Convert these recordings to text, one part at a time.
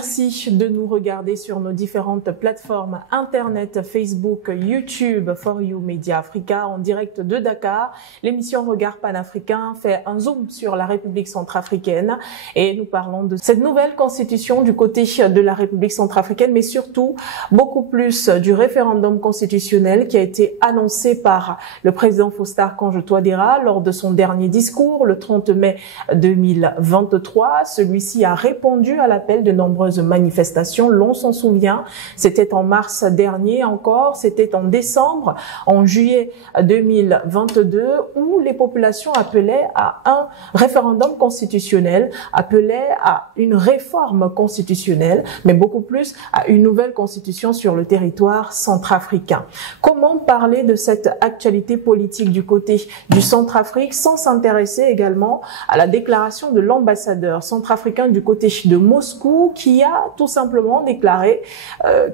Merci de nous regarder sur nos différentes plateformes Internet, Facebook, YouTube, For You Media Africa en direct de Dakar. L'émission Regard panafricain fait un zoom sur la République centrafricaine et nous parlons de cette nouvelle constitution du côté de la République centrafricaine, mais surtout beaucoup plus du référendum constitutionnel qui a été annoncé par le président Faustin Archange Touadéra lors de son dernier discours le 30 mai 2023. Celui-ci a répondu à l'appel de nombreuses manifestations, l'on s'en souvient, c'était en mars dernier encore, c'était en décembre, en juillet 2022, où les populations appelaient à un référendum constitutionnel, appelaient à une réforme constitutionnelle, mais beaucoup plus à une nouvelle constitution sur le territoire centrafricain. Comment parler de cette actualité politique du côté du Centrafrique sans s'intéresser également à la déclaration de l'ambassadeur centrafricain du côté de Moscou qui a tout simplement déclaré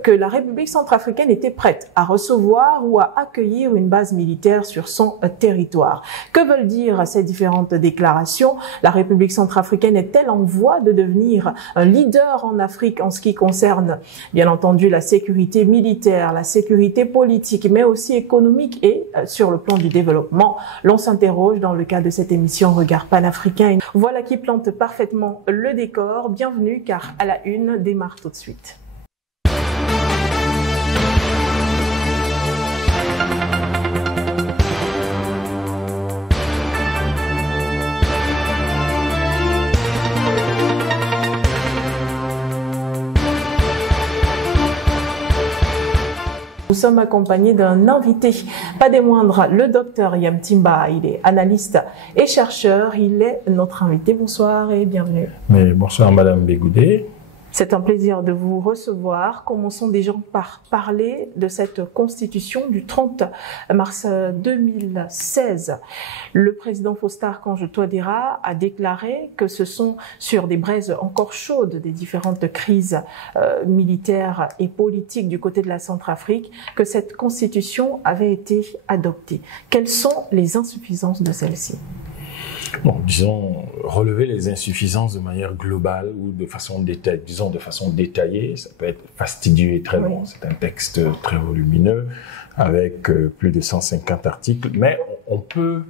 que la République centrafricaine était prête à recevoir ou à accueillir une base militaire sur son territoire. Que veulent dire ces différentes déclarations? La République centrafricaine est-elle en voie de devenir un leader en Afrique en ce qui concerne, bien entendu, la sécurité militaire, la sécurité politique, mais aussi économique et sur le plan du développement? L'on s'interroge dans le cadre de cette émission Regard panafricain. Voilà qui plante parfaitement le décor. Bienvenue, car à la une démarre tout de suite. Nous sommes accompagnés d'un invité, pas des moindres, le docteur Yam Timba. Il est analyste et chercheur. Il est notre invité. Bonsoir et bienvenue. Mais bonsoir Madame Bégoudé. C'est un plaisir de vous recevoir. Commençons déjà par parler de cette constitution du 30 mars 2016. Le président Faustin Archange Touadéra a déclaré que ce sont sur des braises encore chaudes des différentes crises militaires et politiques du côté de la Centrafrique que cette constitution avait été adoptée. Quelles sont les insuffisances de celle-ci ? Bon, disons, relever les insuffisances de manière globale ou de façon détaillée, disons de façon détaillée, ça peut être fastidieux et très long. Oui. C'est un texte très volumineux avec plus de 150 articles, mais on peut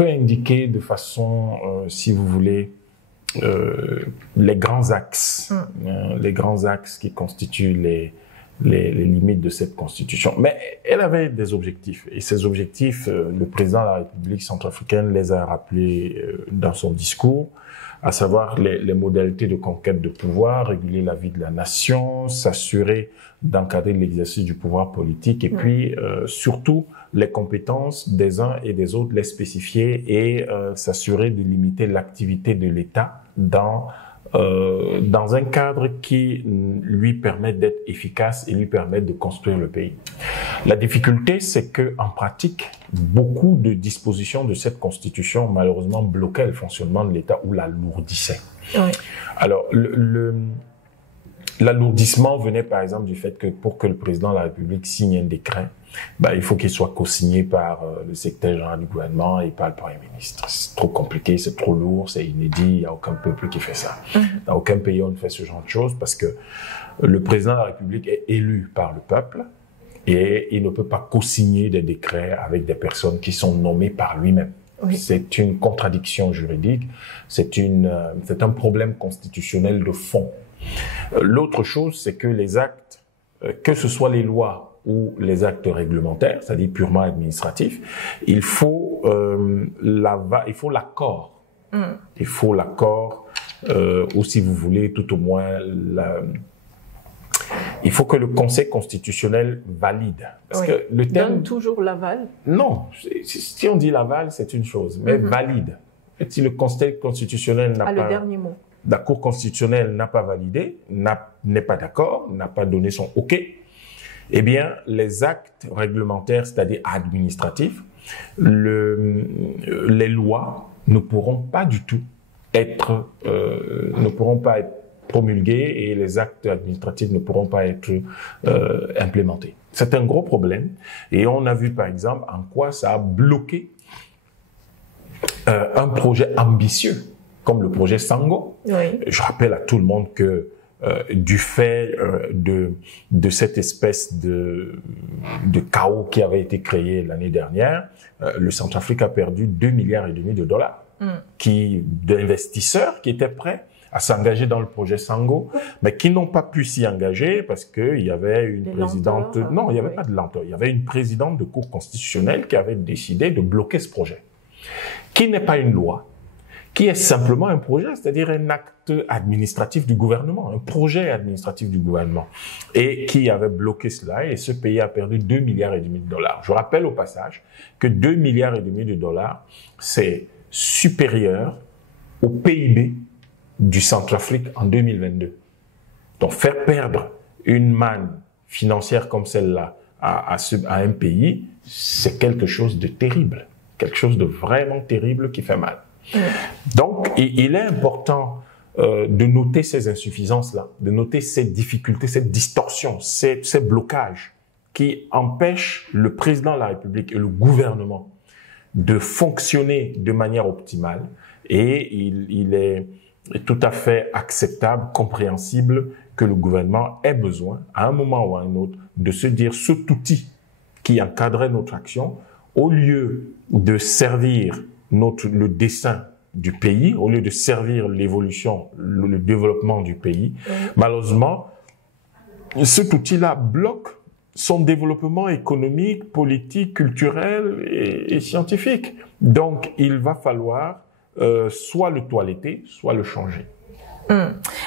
indiquer de façon, si vous voulez, les grands axes qui constituent les limites de cette constitution. Mais elle avait des objectifs. Et ces objectifs, le président de la République centrafricaine les a rappelés dans son discours, à savoir les modalités de conquête de pouvoir, réguler la vie de la nation, s'assurer d'encadrer l'exercice du pouvoir politique et puis surtout les compétences des uns et des autres, les spécifier et s'assurer de limiter l'activité de l'État dans un cadre qui lui permet d'être efficace et lui permet de construire le pays. La difficulté, c'est que en pratique, beaucoup de dispositions de cette constitution malheureusement bloquaient le fonctionnement de l'État ou l'alourdissaient. Oui. Alors, l'alourdissement venait par exemple du fait que pour que le président de la République signe un décret, il faut qu'il soit co-signé par le secrétaire général du gouvernement et par le Premier ministre. C'est trop compliqué, c'est trop lourd, c'est inédit, il n'y a aucun peuple qui fait ça. Dans aucun pays on ne fait ce genre de choses parce que le président de la République est élu par le peuple et il ne peut pas co-signer des décrets avec des personnes qui sont nommées par lui-même. Oui. C'est une contradiction juridique, c'est un problème constitutionnel de fond. L'autre chose, c'est que les actes, que ce soit les lois ou les actes réglementaires, c'est-à-dire purement administratifs, il faut l'accord. Il faut l'accord, ou si vous voulez, tout au moins, il faut que le Conseil constitutionnel valide. Parce que le terme donne toujours l'aval? Non. Si on dit l'aval, c'est une chose, mais valide. Et si le Conseil constitutionnel n'a pas... le dernier mot. La Cour constitutionnelle n'a pas validé, n'est pas d'accord, n'a pas donné son OK, eh bien, les actes réglementaires, c'est-à-dire administratifs, les lois ne pourront pas du tout être promulgués et les actes administratifs ne pourront pas être implémentés. C'est un gros problème et on a vu par exemple en quoi ça a bloqué un projet ambitieux comme le projet Sango. Oui. Je rappelle à tout le monde que du fait de cette espèce de chaos qui avait été créé l'année dernière, le Centrafrique a perdu 2,5 milliards de dollars d'investisseurs qui étaient prêts à s'engager dans le projet Sango, mais qui n'ont pas pu s'y engager parce qu'il y avait une présidente... Non, il n'y avait pas de lenteur. Il y avait une présidente de Cour constitutionnelle qui avait décidé de bloquer ce projet, qui n'est pas une loi, qui est simplement un projet, c'est-à-dire un acte administratif du gouvernement, un projet administratif du gouvernement, et qui avait bloqué cela, et ce pays a perdu 2,5 milliards de dollars. Je rappelle au passage que 2,5 milliards de dollars, c'est supérieur au PIB du Centrafrique en 2022. Donc faire perdre une manne financière comme celle-là à un pays, c'est quelque chose de terrible, quelque chose de vraiment terrible qui fait mal. Donc, il est important de noter ces insuffisances-là, de noter ces difficultés, cette distorsion, ces blocages qui empêchent le président de la République et le gouvernement de fonctionner de manière optimale. Et il est tout à fait acceptable, compréhensible que le gouvernement ait besoin, à un moment ou à un autre, de se dire cet outil qui encadrait notre action, au lieu de servir le dessein du pays, au lieu de servir l'évolution, le développement du pays, malheureusement, cet outil-là bloque son développement économique, politique, culturel et scientifique. Donc, il va falloir soit le toiletter, soit le changer.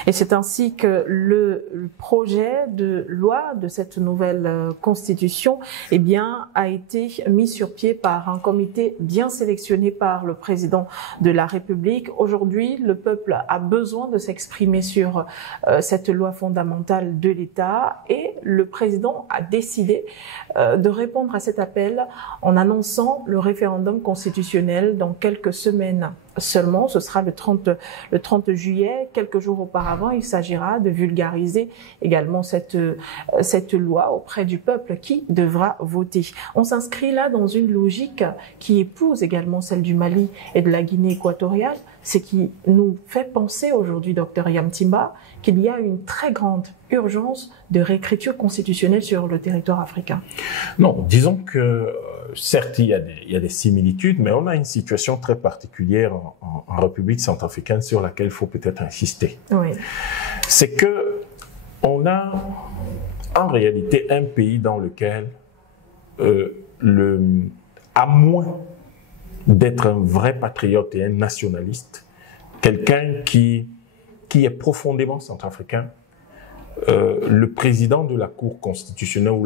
Et c'est ainsi que le projet de loi de cette nouvelle constitution, eh bien, a été mis sur pied par un comité bien sélectionné par le président de la République. Aujourd'hui, le peuple a besoin de s'exprimer sur cette loi fondamentale de l'État et le président a décidé de répondre à cet appel en annonçant le référendum constitutionnel dans quelques semaines seulement. Ce sera le 30 juillet. Quelques jours auparavant, il s'agira de vulgariser également cette loi auprès du peuple qui devra voter. On s'inscrit là dans une logique qui épouse également celle du Mali et de la Guinée équatoriale. Ce qui nous fait penser aujourd'hui, Dr Yam Timba, qu'il y a une très grande urgence de réécriture constitutionnelle sur le territoire africain. Non, disons que certes, il y a des similitudes, mais on a une situation très particulière en République centrafricaine sur laquelle il faut peut-être insister. Oui. C'est que on a en réalité un pays dans lequel, à moins d'être un vrai patriote et un nationaliste, quelqu'un qui est profondément centrafricain, le président de la Cour constitutionnelle ou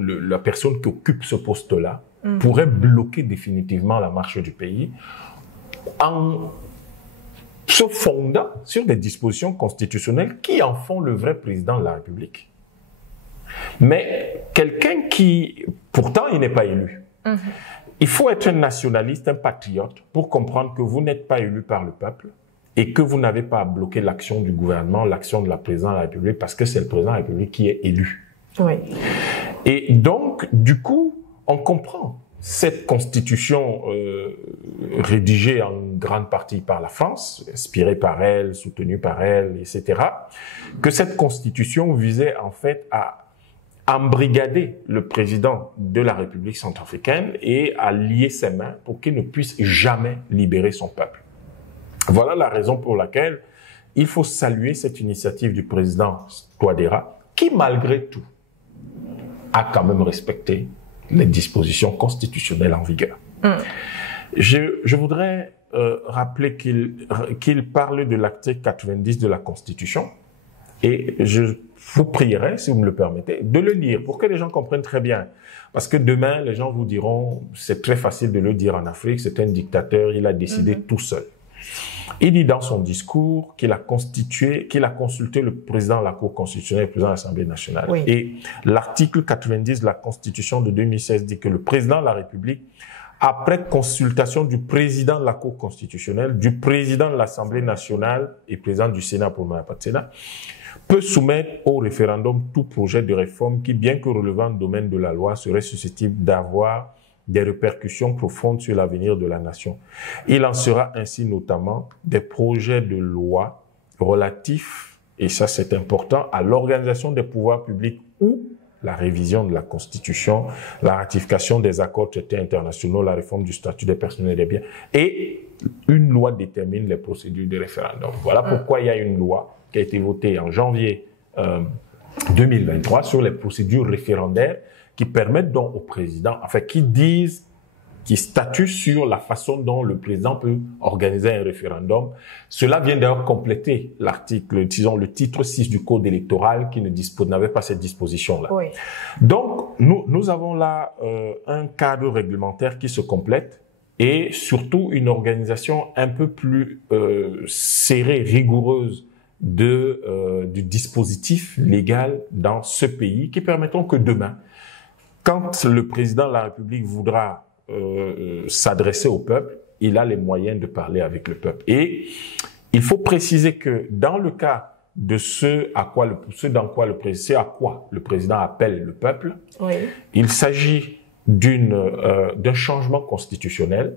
la personne qui occupe ce poste-là pourrait bloquer définitivement la marche du pays en se fondant sur des dispositions constitutionnelles qui en font le vrai président de la République. Mais quelqu'un qui, pourtant, il n'est pas élu. Il faut être un nationaliste, un patriote, pour comprendre que vous n'êtes pas élu par le peuple et que vous n'avez pas à bloquer l'action du gouvernement, l'action de la présidente de la République, parce que c'est le président de la République qui est élu. Oui. Et donc, du coup, on comprend cette constitution rédigée en grande partie par la France, inspirée par elle, soutenue par elle, etc., que cette constitution visait en fait à embrigader le président de la République centrafricaine et à lier ses mains pour qu'il ne puisse jamais libérer son peuple. Voilà la raison pour laquelle il faut saluer cette initiative du président Touadéra, qui malgré tout a quand même respecté les dispositions constitutionnelles en vigueur. Je voudrais rappeler qu'il parle de l'article 90 de la Constitution et je vous prierai, si vous me le permettez, de le lire pour que les gens comprennent très bien. Parce que demain, les gens vous diront, c'est très facile de le dire en Afrique, c'est un dictateur, il a décidé tout seul. Il dit dans son discours qu'il a consulté le président de la Cour constitutionnelle et le président de l'Assemblée nationale. Oui. Et l'article 90 de la Constitution de 2016 dit que le président de la République, après consultation du président de la Cour constitutionnelle, du président de l'Assemblée nationale et président du Sénat pour le Sénat, peut soumettre au référendum tout projet de réforme qui, bien que relevant du domaine de la loi, serait susceptible d'avoir des répercussions profondes sur l'avenir de la nation. Il en sera ainsi notamment des projets de loi relatifs, et ça c'est important, à l'organisation des pouvoirs publics ou la révision de la Constitution, la ratification des accords traités internationaux, la réforme du statut des personnes et des biens. Et une loi détermine les procédures de référendum. Voilà pourquoi il y a une loi qui a été votée en janvier 2023 sur les procédures référendaires qui permettent donc au président, enfin qui statuent sur la façon dont le président peut organiser un référendum. Cela vient d'ailleurs compléter l'article, disons le titre 6 du Code électoral qui n'avait pas cette disposition-là. Oui. Donc, nous avons là un cadre réglementaire qui se complète et surtout une organisation un peu plus serrée, rigoureuse du dispositif légal dans ce pays qui permettront que demain, quand le président de la République voudra s'adresser au peuple, il a les moyens de parler avec le peuple. Et il faut préciser que dans le cas de ce à quoi le président appelle le peuple, oui. Il s'agit d'un changement constitutionnel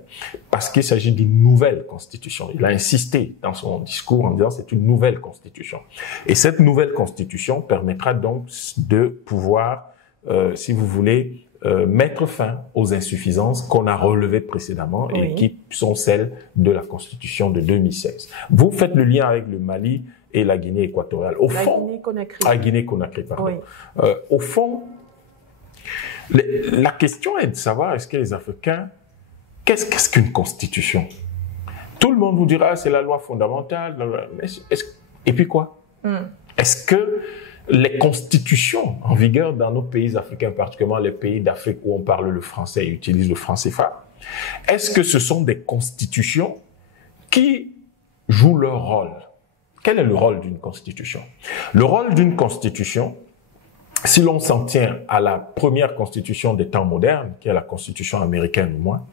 parce qu'il s'agit d'une nouvelle constitution. Il a insisté dans son discours en disant c'est une nouvelle constitution. Et cette nouvelle constitution permettra donc de pouvoir, si vous voulez, mettre fin aux insuffisances qu'on a relevées précédemment et qui sont celles de la Constitution de 2016. Vous faites le lien avec le Mali et la Guinée équatoriale. Guinée-Conakry, pardon. Oui. Au fond, la question est de savoir est-ce que les Africains, qu'est-ce qu'une constitution? Tout le monde vous dira c'est la loi fondamentale, et puis quoi? Est-ce que les constitutions en vigueur dans nos pays africains, particulièrement les pays d'Afrique où on parle le français et utilise le franc CFA, est-ce que ce sont des constitutions qui jouent leur rôle? Quel est le rôle d'une constitution? Le rôle d'une constitution, si l'on s'en tient à la première constitution des temps modernes, qui est la constitution américaine au moins,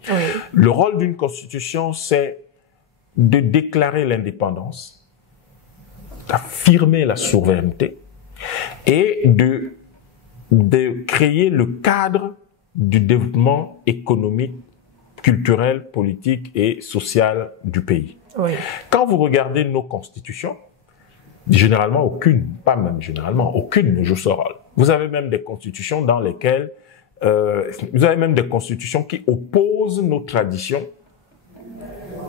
le rôle d'une constitution, c'est de déclarer l'indépendance, d'affirmer la souveraineté, et de créer le cadre du développement économique, culturel, politique et social du pays. Oui. Quand vous regardez nos constitutions, généralement aucune, pas même généralement, aucune ne joue ce rôle. Vous avez même des constitutions dans lesquelles, vous avez même des constitutions qui opposent nos traditions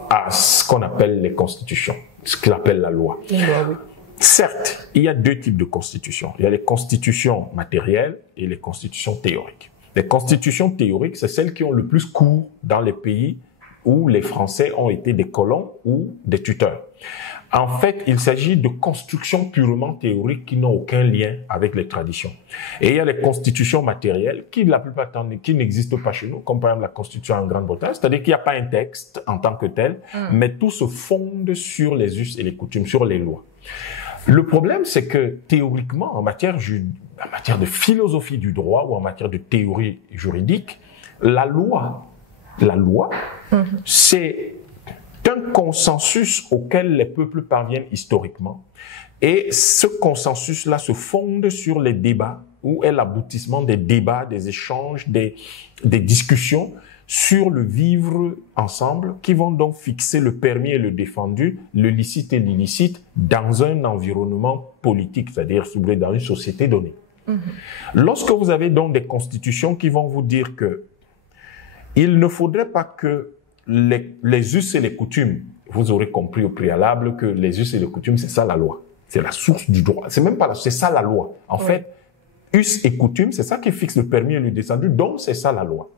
à ce qu'on appelle les constitutions, ce qu'on appelle la loi. Oui. Certes, il y a deux types de constitutions. Il y a les constitutions matérielles et les constitutions théoriques. Les constitutions théoriques, c'est celles qui ont le plus cours dans les pays où les Français ont été des colons ou des tuteurs. En fait, il s'agit de constructions purement théoriques qui n'ont aucun lien avec les traditions. Et il y a les constitutions matérielles qui, la plupart du temps, qui n'existent pas chez nous, comme par exemple la constitution en Grande-Bretagne, c'est-à-dire qu'il n'y a pas un texte en tant que tel, mais tout se fonde sur les us et les coutumes, sur les lois. Le problème, c'est que théoriquement, en matière de philosophie du droit ou en matière de théorie juridique, la loi, c'est un consensus auquel les peuples parviennent historiquement. Et ce consensus-là se fonde sur les débats, ou est l'aboutissement des débats, des échanges, des discussions sur le vivre ensemble, qui vont donc fixer le permis et le défendu, le licite et l'illicite, dans un environnement politique, c'est-à-dire dans une société donnée. Lorsque vous avez donc des constitutions qui vont vous dire que il ne faudrait pas que les us et les coutumes, vous aurez compris au préalable que les us et les coutumes, c'est ça la loi. C'est la source du droit. C'est même pas c'est ça la loi. En fait, us et coutumes, c'est ça qui fixe le permis et le défendu, donc c'est ça la loi.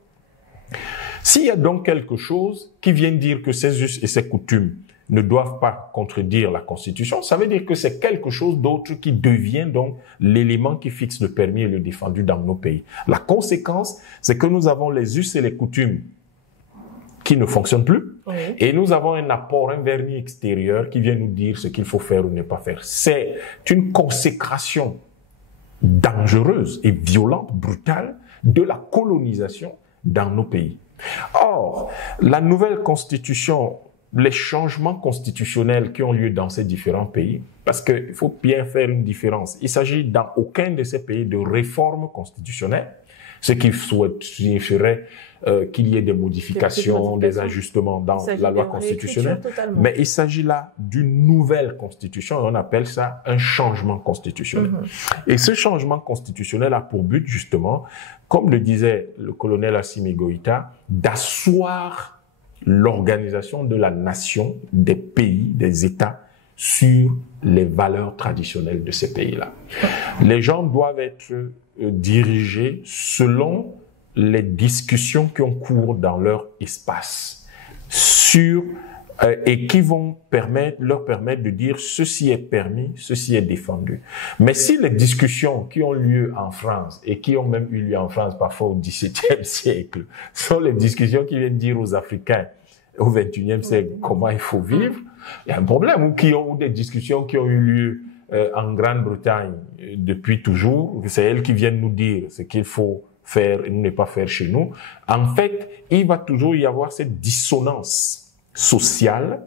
S'il y a donc quelque chose qui vient dire que ces us et ces coutumes ne doivent pas contredire la Constitution, ça veut dire que c'est quelque chose d'autre qui devient donc l'élément qui fixe le permis et le défendu dans nos pays. La conséquence, c'est que nous avons les us et les coutumes qui ne fonctionnent plus, et nous avons un apport, un vernis extérieur qui vient nous dire ce qu'il faut faire ou ne pas faire. C'est une consécration dangereuse et violente, brutale, de la colonisation dans nos pays. Or, la nouvelle constitution, les changements constitutionnels qui ont lieu dans ces différents pays, parce qu'il faut bien faire une différence. Il s'agit dans aucun de ces pays de réforme constitutionnelle. Ce qui signifierait qu'il y ait des modifications, des ajustements dans la loi constitutionnelle. Mais il s'agit là d'une nouvelle constitution et on appelle ça un changement constitutionnel. Et ce changement constitutionnel a pour but justement, comme le disait le colonel Assimi Goïta, d'asseoir l'organisation de la nation, des pays, des États sur les valeurs traditionnelles de ces pays-là. Les gens doivent être dirigés selon les discussions qui ont cours dans leur espace et qui vont leur permettre de dire ceci est permis, ceci est défendu. Mais si les discussions qui ont lieu en France et qui ont même eu lieu en France parfois au XVIIe siècle sont les discussions qui viennent dire aux Africains au XXIe siècle comment il faut vivre, il y a un problème. Ou des discussions qui ont eu lieu en Grande-Bretagne depuis toujours, c'est elles qui viennent nous dire ce qu'il faut faire et ne pas faire chez nous. En fait, il va toujours y avoir cette dissonance sociale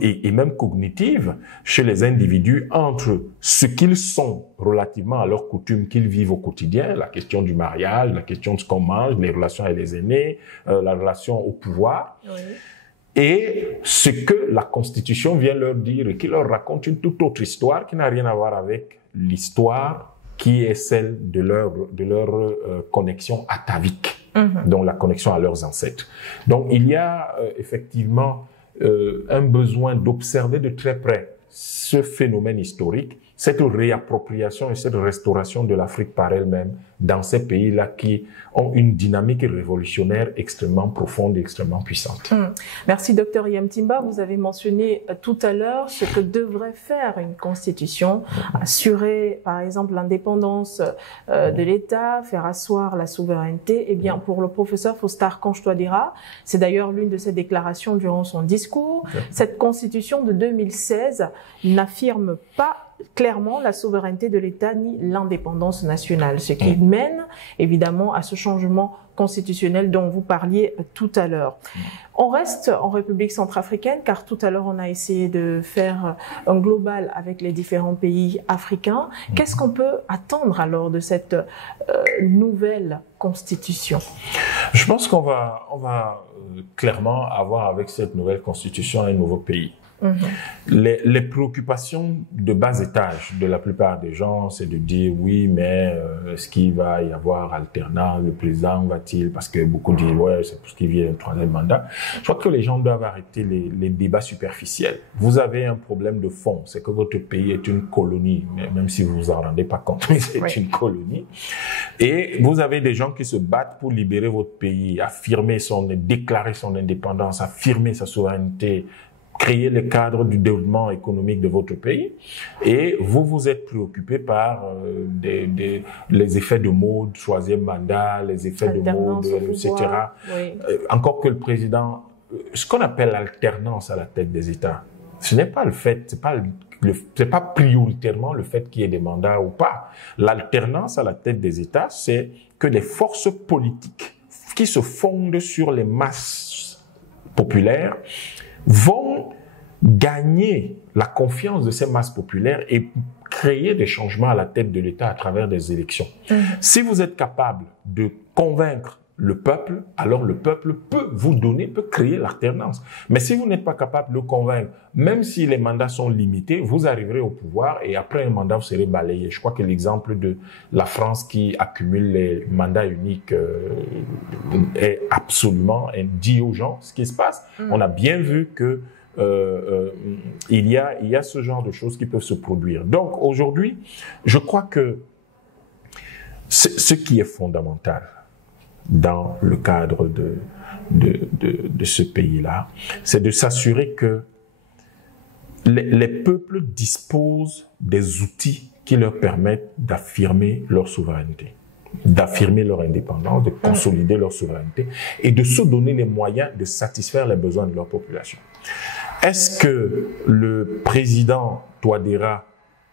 et même cognitive chez les individus entre ce qu'ils sont relativement à leurs coutumes qu'ils vivent au quotidien, la question du mariage, la question de ce qu'on mange, les relations avec les aînés, la relation au pouvoir, et ce que la Constitution vient leur dire et qui leur raconte une toute autre histoire qui n'a rien à voir avec l'histoire qui est celle de leur connexion atavique, donc la connexion à leurs ancêtres. Donc il y a effectivement un besoin d'observer de très près ce phénomène historique, cette réappropriation et cette restauration de l'Afrique par elle-même dans ces pays-là qui ont une dynamique révolutionnaire extrêmement profonde et extrêmement puissante. Merci, Dr Yamtimba. Vous avez mentionné tout à l'heure ce que devrait faire une constitution, assurer, par exemple, l'indépendance de l'État, faire asseoir la souveraineté. Eh bien, pour le professeur Faustin Archange Touadéra, c'est d'ailleurs l'une de ses déclarations durant son discours, cette constitution de 2016 n'affirme pas clairement la souveraineté de l'État ni l'indépendance nationale, ce qui mène évidemment à ce changement constitutionnel dont vous parliez tout à l'heure. On reste en République centrafricaine car tout à l'heure on a essayé de faire un global avec les différents pays africains. Qu'est-ce qu'on peut attendre alors de cette nouvelle constitution? Je pense qu'on va clairement avoir avec cette nouvelle constitution un nouveau pays. Les préoccupations de bas étage de la plupart des gens, c'est de dire oui, mais est-ce qu'il va y avoir alternance, le président va-t-il, parce que beaucoup disent ouais, c'est parce qu'il vient un troisième mandat. Je crois que les gens doivent arrêter les débats superficiels. Vous avez un problème de fond, c'est que votre pays est une colonie, même si vous vous en rendez pas compte, mais c'est une colonie. Et vous avez des gens qui se battent pour libérer votre pays, déclarer son indépendance, affirmer sa souveraineté, créer le cadre du développement économique de votre pays, et vous êtes préoccupé par les effets de mode, troisième mandat, les effets de mode, etc. Encore que le président, ce qu'on appelle l'alternance à la tête des États, ce n'est pas le fait, c'est pas prioritairement le fait qu'il y ait des mandats ou pas. L'alternance à la tête des États, c'est que les forces politiques qui se fondent sur les masses populaires vont gagner la confiance de ces masses populaires et créer des changements à la tête de l'État à travers des élections. Si vous êtes capable de convaincre le peuple, alors le peuple peut créer l'alternance. Mais si vous n'êtes pas capable de le convaincre, même si les mandats sont limités, vous arriverez au pouvoir et après un mandat, vous serez balayé. Je crois que l'exemple de la France qui accumule les mandats uniques est absolument dit aux gens ce qui se passe. On a bien vu que il y a ce genre de choses qui peuvent se produire. Donc aujourd'hui, je crois que ce qui est fondamental dans le cadre de ce pays-là, c'est de s'assurer que les peuples disposent des outils qui leur permettent d'affirmer leur souveraineté, d'affirmer leur indépendance, de consolider leur souveraineté et de se donner les moyens de satisfaire les besoins de leur population. Est-ce que le président Touadéra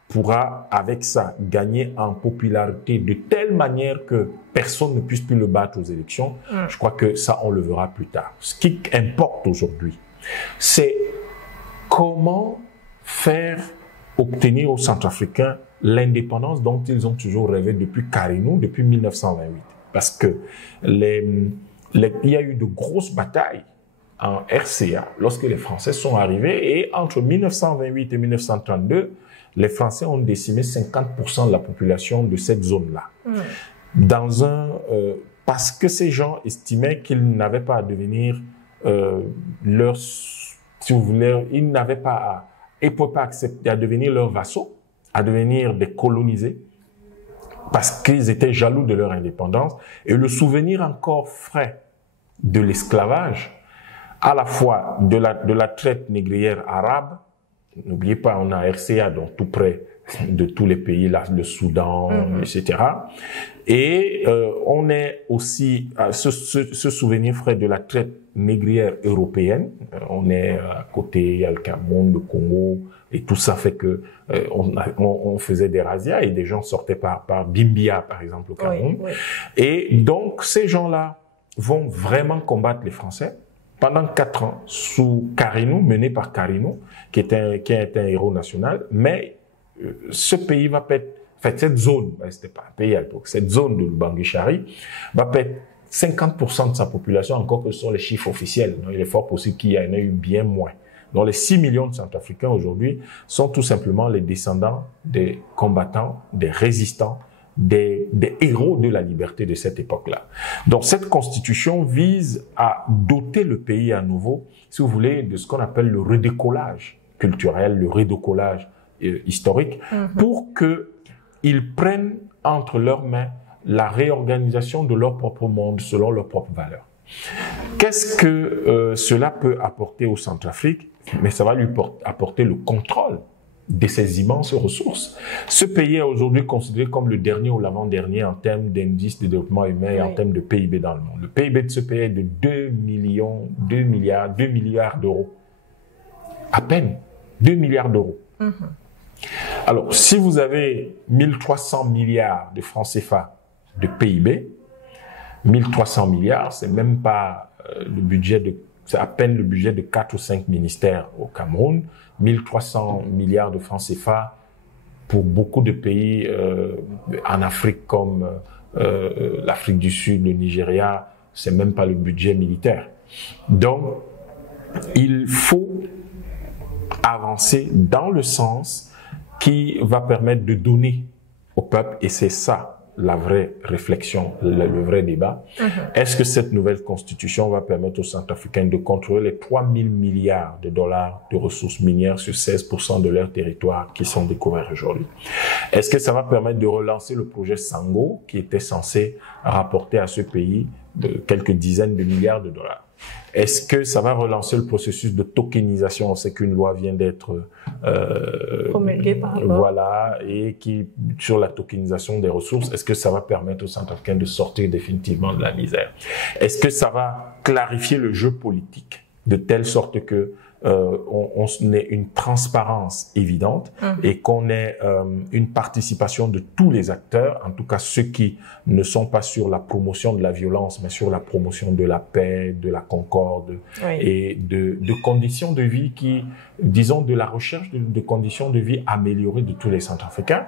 pourra, avec ça, gagner en popularité de telle manière que personne ne puisse plus le battre aux élections? Je crois que ça, on le verra plus tard. Ce qui importe aujourd'hui, c'est comment faire obtenir aux Centrafricains l'indépendance dont ils ont toujours rêvé depuis Carino, depuis 1928. parce que il y a eu de grosses batailles en RCA lorsque les Français sont arrivés, et entre 1928 et 1932, les Français ont décimé 50% de la population de cette zone-là. Parce que ces gens estimaient qu'ils n'avaient pas à devenir si vous voulez, ils n'avaient pas ils ne pouvaient pas accepter à devenir leurs vassaux, à devenir des colonisés, parce qu'ils étaient jaloux de leur indépendance, et le souvenir encore frais de l'esclavage, à la fois de la traite négrière arabe. N'oubliez pas, on a RCA, donc tout près de tous les pays, là, le Soudan, etc. Et on est aussi ce souvenir frais de la traite négrière européenne. On est à côté, il y a le Cameroun, le Congo, et tout ça fait que on faisait des razzias et des gens sortaient par Bimbia, par exemple, au Cameroun. Oui. Et donc, ces gens-là vont vraiment combattre les Français pendant 4 ans sous Carino, mené par Carino, qui est un héros national. Mais ce pays va perdre, en fait, cette zone, c'était pas un pays à l'époque, cette zone de Bangui-Chari va perdre 50% de sa population, encore que ce sont les chiffres officiels. Donc, il est fort possible qu'il y en ait eu bien moins. Donc, les 6 millions de Centrafricains aujourd'hui sont tout simplement les descendants des combattants, des résistants, des héros de la liberté de cette époque-là. Donc, cette constitution vise à doter le pays à nouveau, si vous voulez, de ce qu'on appelle le redécollage culturel, le redécollage historique, pour qu'ils prennent entre leurs mains la réorganisation de leur propre monde selon leurs propres valeurs. Qu'est-ce que cela peut apporter au Centrafrique? Mais ça va lui apporter le contrôle de ces immenses ressources. Ce pays est aujourd'hui considéré comme le dernier ou l'avant-dernier en termes d'indice de développement humain et en termes de PIB dans le monde. Le PIB de ce pays est de 2 milliards d'euros. À peine 2 milliards d'euros. Alors, si vous avez 1300 milliards de francs CFA de PIB, 1300 milliards, c'est même pas c'est à peine le budget de 4 ou 5 ministères au Cameroun. 1300 milliards de francs CFA pour beaucoup de pays en Afrique comme l'Afrique du Sud, le Nigeria, c'est même pas le budget militaire. Donc, il faut avancer dans le sens qui va permettre de donner au peuple, et c'est ça la vraie réflexion, le vrai débat. Est-ce que cette nouvelle constitution va permettre aux Centrafricains de contrôler les 3 000 milliards de dollars de ressources minières sur 16% de leur territoire qui sont découverts aujourd'hui? Est-ce que ça va permettre de relancer le projet Sango qui était censé rapporter à ce pays de quelques dizaines de milliards de dollars? Est-ce que ça va relancer le processus de tokenisation? On sait qu'une loi vient d'être promulguée par rapport. Voilà, et qui sur la tokenisation des ressources. Est-ce que ça va permettre aux Centrafricains de sortir définitivement de la misère? Est-ce que ça va clarifier le jeu politique de telle sorte que on ait une transparence évidente et qu'on ait une participation de tous les acteurs, en tout cas ceux qui ne sont pas sur la promotion de la violence, mais sur la promotion de la paix, de la concorde et de conditions de vie qui, disons, de la recherche de conditions de vie améliorées de tous les Centrafricains.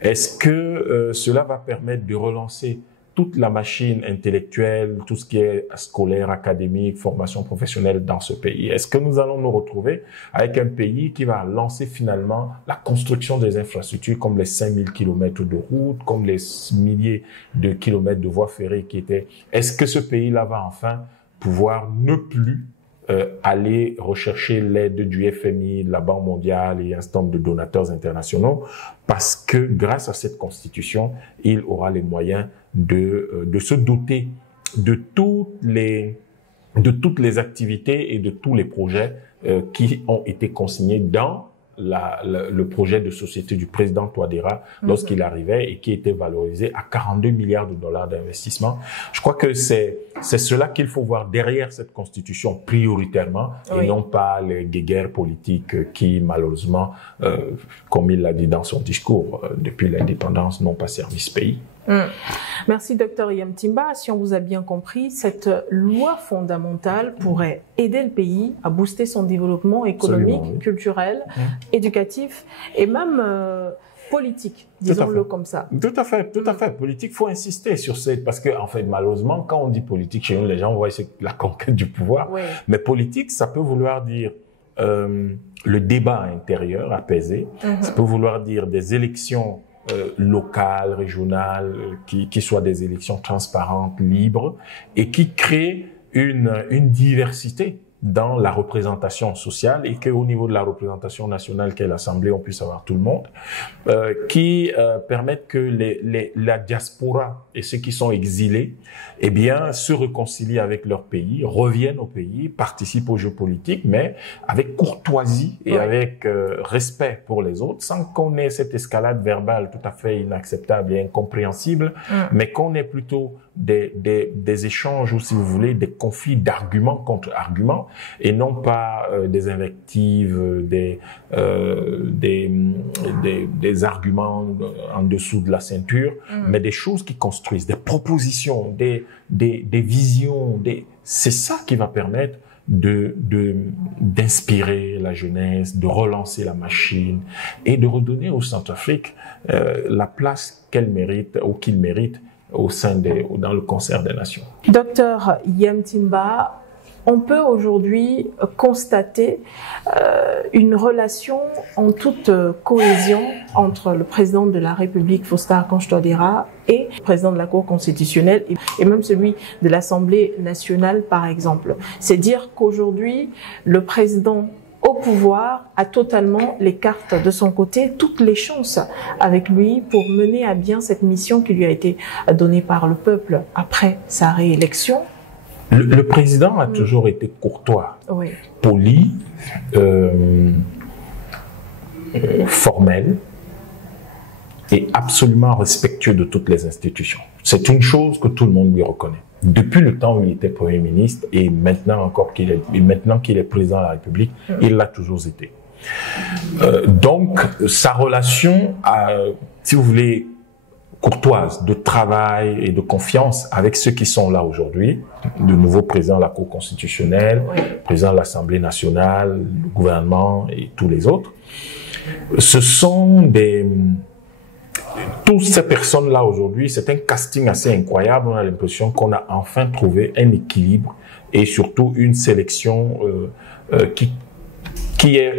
Est-ce que cela va permettre de relancer toute la machine intellectuelle, tout ce qui est scolaire, académique, formation professionnelle dans ce pays? Est-ce que nous allons nous retrouver avec un pays qui va lancer finalement la construction des infrastructures comme les 5000 kilomètres de routes, comme les milliers de kilomètres de voies ferrées qui étaient... Est-ce que ce pays-là va enfin pouvoir ne plus aller rechercher l'aide du FMI, de la Banque mondiale et un certain nombre de donateurs internationaux, parce que grâce à cette constitution, il aura les moyens de se doter de toutes les activités et de tous les projets qui ont été consignés dans le projet de société du président Touadéra lorsqu'il arrivait et qui était valorisé à 42 milliards de dollars d'investissement. Je crois que c'est cela qu'il faut voir derrière cette constitution prioritairement et non pas les guéguerres politiques qui, malheureusement, comme il l'a dit dans son discours, depuis l'indépendance, n'ont pas servi ce pays. Merci Dr Yamtimba. Si on vous a bien compris, cette loi fondamentale pourrait aider le pays à booster son développement économique, culturel, éducatif et même politique, disons-le comme ça. Tout à fait. Politique, faut insister sur parce que, en fait, malheureusement, quand on dit politique chez nous, les gens voient c'est la conquête du pouvoir. Oui. Mais politique, ça peut vouloir dire le débat intérieur apaisé. Ça peut vouloir dire des élections locales, régionales, qui soient des élections transparentes, libres, et qui créent une diversité dans la représentation sociale, et qu'au niveau de la représentation nationale qu'est l'Assemblée, on puisse avoir tout le monde, qui permettent que la diaspora et ceux qui sont exilés, eh bien, se réconcilient avec leur pays, reviennent au pays, participent aux jeux politiques, mais avec courtoisie et avec respect pour les autres, sans qu'on ait cette escalade verbale tout à fait inacceptable et incompréhensible, mais qu'on ait plutôt des échanges ou, si vous voulez, des conflits d'arguments contre arguments, et non pas des invectives, des arguments en dessous de la ceinture, mais des choses qui construisent, des propositions, des visions. C'est ça qui va permettre d'inspirer la jeunesse, de relancer la machine et de redonner au Centrafrique la place qu'elle mérite ou qu'il mérite dans le concert des nations. Docteur Yem Timba, on peut aujourd'hui constater une relation en toute cohésion entre le président de la République, Faustin Archange-Touadéra, et le président de la Cour constitutionnelle, et même celui de l'Assemblée nationale, par exemple. C'est dire qu'aujourd'hui, le président au pouvoir a totalement les cartes de son côté, toutes les chances avec lui pour mener à bien cette mission qui lui a été donnée par le peuple après sa réélection. Le président a toujours été courtois, poli, formel et absolument respectueux de toutes les institutions. C'est une chose que tout le monde lui reconnaît. Depuis le temps où il était Premier ministre et maintenant qu'il est président de la République, il l'a toujours été. Donc, sa relation, si vous voulez, courtoise, de travail et de confiance avec ceux qui sont là aujourd'hui, le nouveau président de la Cour constitutionnelle, président de l'Assemblée nationale, le gouvernement et tous les autres, ce sont toutes ces personnes-là aujourd'hui, c'est un casting assez incroyable. On a l'impression qu'on a enfin trouvé un équilibre et surtout une sélection qui est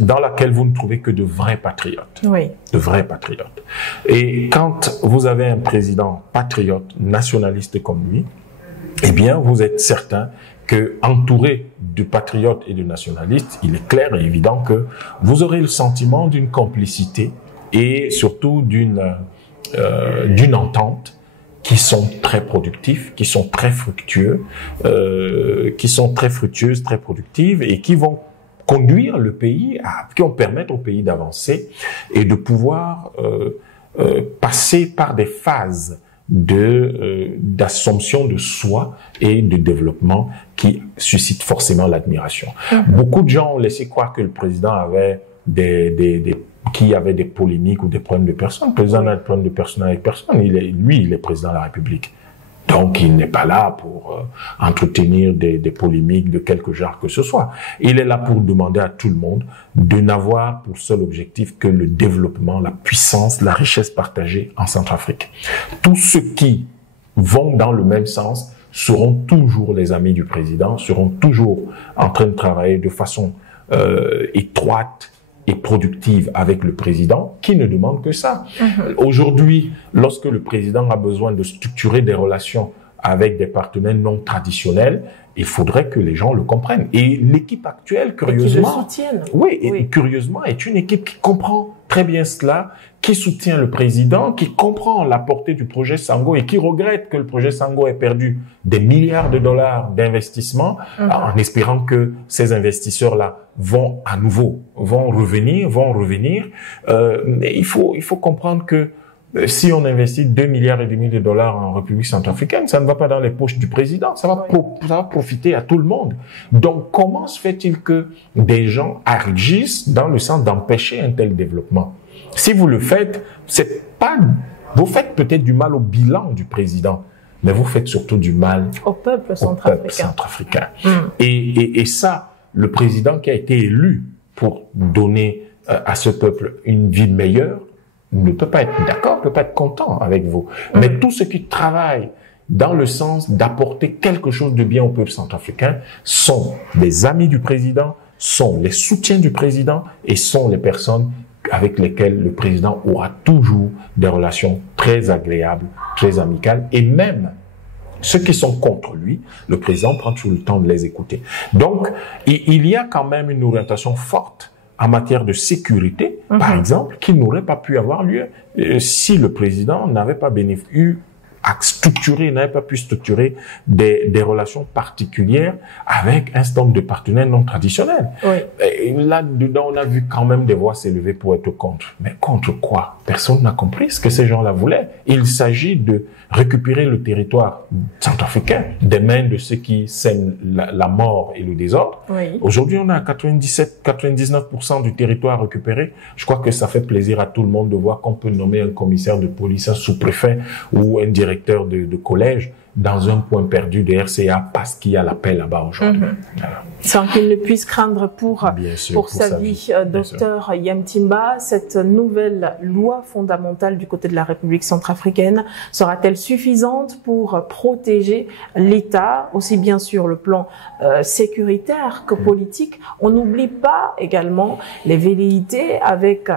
dans laquelle vous ne trouvez que de vrais patriotes. De vrais patriotes. Et quand vous avez un président patriote, nationaliste comme lui, eh bien, vous êtes certain que, entouré de patriotes et de nationalistes, il est clair et évident que vous aurez le sentiment d'une complicité et surtout d'une entente qui sont très productifs, qui sont très fructueux, très productives et qui vont conduire le pays, qui vont permettre au pays d'avancer et de pouvoir passer par des phases d'assomption de soi et de développement qui suscitent forcément l'admiration. Beaucoup de gens ont laissé croire que le président avait qui avait des polémiques ou des problèmes de personnes. Le président n'a de problème de personne avec personne. Il est président de la République. Donc, il n'est pas là pour entretenir des polémiques de quelque genre que ce soit. Il est là pour demander à tout le monde de n'avoir pour seul objectif que le développement, la puissance, la richesse partagée en Centrafrique. Tous ceux qui vont dans le même sens seront toujours les amis du président, seront toujours en train de travailler de façon étroite et productive avec le président, qui ne demande que ça. Aujourd'hui, lorsque le président a besoin de structurer des relations avec des partenaires non traditionnels, il faudrait que les gens le comprennent. Et l'équipe actuelle, curieusement, curieusement, est une équipe qui comprend très bien cela, qui soutient le président, qui comprend la portée du projet Sango et qui regrette que le projet Sango ait perdu des milliards de dollars d'investissement, en espérant que ces investisseurs-là vont revenir. Mais il faut comprendre que si on investit 2,5 milliards de dollars en République centrafricaine, ça ne va pas dans les poches du président, ça va profiter à tout le monde. Donc, comment se fait-il que des gens agissent dans le sens d'empêcher un tel développement? Si vous le faites, vous faites peut-être du mal au bilan du président, mais vous faites surtout du mal au peuple centrafricain. Et ça, le président qui a été élu pour donner à ce peuple une vie meilleure, ne peut pas être d'accord, ne peut pas être content avec vous. Mais tous ceux qui travaillent dans le sens d'apporter quelque chose de bien au peuple centrafricain sont des amis du président, sont les soutiens du président et sont les personnes avec lesquelles le président aura toujours des relations très agréables, très amicales, et même ceux qui sont contre lui, le président prend toujours le temps de les écouter. Donc, il y a quand même une orientation forte en matière de sécurité, par exemple, qui n'aurait pas pu avoir lieu si le président n'avait pas bénéficié n'avait pas pu structurer des relations particulières avec un certain nombre de partenaires non traditionnels. Oui. Et là-dedans, on a vu quand même des voix s'élever pour être contre. Mais contre quoi? Personne n'a compris ce que ces gens-là voulaient. Il s'agit de récupérer le territoire centrafricain des mains de ceux qui sèment la mort et le désordre. Oui. Aujourd'hui, on a 99% du territoire récupéré. Je crois que ça fait plaisir à tout le monde de voir qu'on peut nommer un commissaire de police, un sous-préfet ou un directeur de collège dans un point perdu de RCA parce qu'il y a la paix là-bas aujourd'hui. Voilà. Sans qu'il ne puisse craindre pour sa vie. Docteur Yam Timba, cette nouvelle loi fondamentale du côté de la République centrafricaine sera-t-elle suffisante pour protéger l'État, aussi bien sur le plan sécuritaire que politique? On n'oublie pas également les velléités avec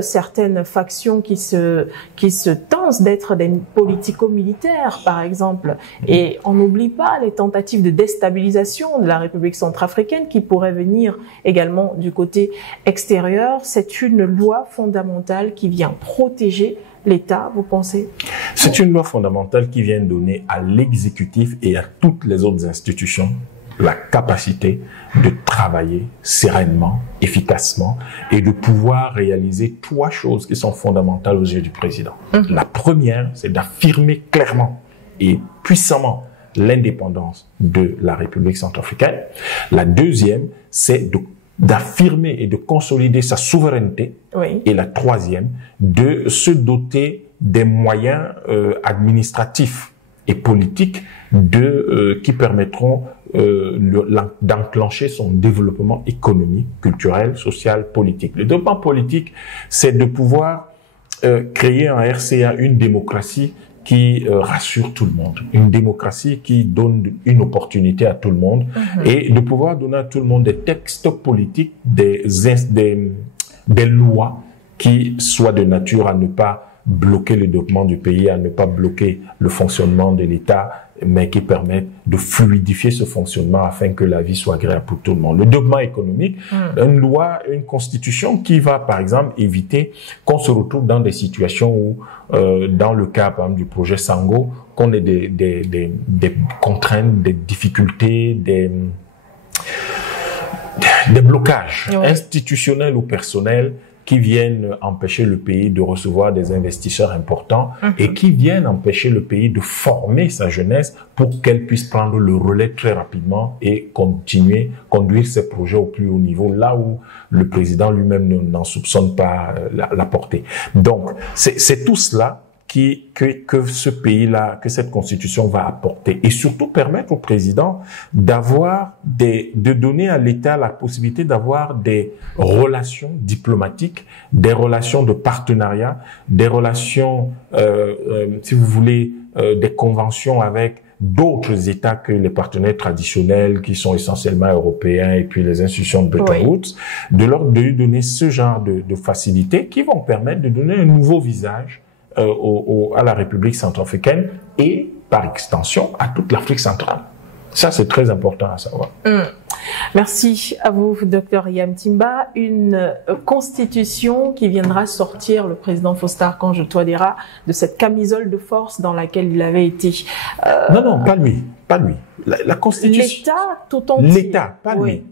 certaines factions qui se tentent d'être des politico-militaires, par exemple. Et on n'oublie pas les tentatives de déstabilisation de la République centrafricaine qui pourraient venir également du côté extérieur. C'est une loi fondamentale qui vient protéger l'État, vous pensez? C'est une loi fondamentale qui vient donner à l'exécutif et à toutes les autres institutions la capacité de travailler sereinement, efficacement et de pouvoir réaliser trois choses qui sont fondamentales aux yeux du président. La première, c'est d'affirmer clairement et puissamment l'indépendance de la République centrafricaine. La deuxième, c'est d'affirmer et de consolider sa souveraineté. Oui. Et la troisième, de se doter des moyens administratifs et politiques qui permettront d'enclencher son développement économique, culturel, social, politique. Le développement politique, c'est de pouvoir créer en RCA une démocratie qui rassure tout le monde, une démocratie qui donne une opportunité à tout le monde et de pouvoir donner à tout le monde des textes politiques, des lois qui soient de nature à ne pas bloquer le développement du pays, à ne pas bloquer le fonctionnement de l'État, mais qui permettent de fluidifier ce fonctionnement afin que la vie soit agréable pour tout le monde. Le développement économique, une loi, une constitution qui va, par exemple, éviter qu'on se retrouve dans des situations où, dans le cas, par exemple, du projet Sango, qu'on ait des contraintes, des difficultés, des blocages institutionnels ou personnels qui viennent empêcher le pays de recevoir des investisseurs importants et qui viennent empêcher le pays de former sa jeunesse pour qu'elle puisse prendre le relais très rapidement et conduire ses projets au plus haut niveau, là où le président lui-même n'en soupçonne pas la portée. Donc, c'est tout cela que ce pays-là, que cette constitution va apporter et surtout permettre au président de donner à l'État la possibilité d'avoir des relations diplomatiques, des relations de partenariat, des relations, si vous voulez, des conventions avec d'autres États que les partenaires traditionnels qui sont essentiellement européens et puis les institutions de Bretton Woods, de lui donner ce genre de facilités qui vont permettre de donner un nouveau visage à la République centrafricaine et, par extension, à toute l'Afrique centrale. Ça, c'est très important à savoir. Merci à vous, Dr Yam Timba. Une constitution qui viendra sortir le président Faustin Archange Touadéra de cette camisole de force dans laquelle il avait été. Non, pas lui. La constitution. L'État tout entier. L'État, pas lui.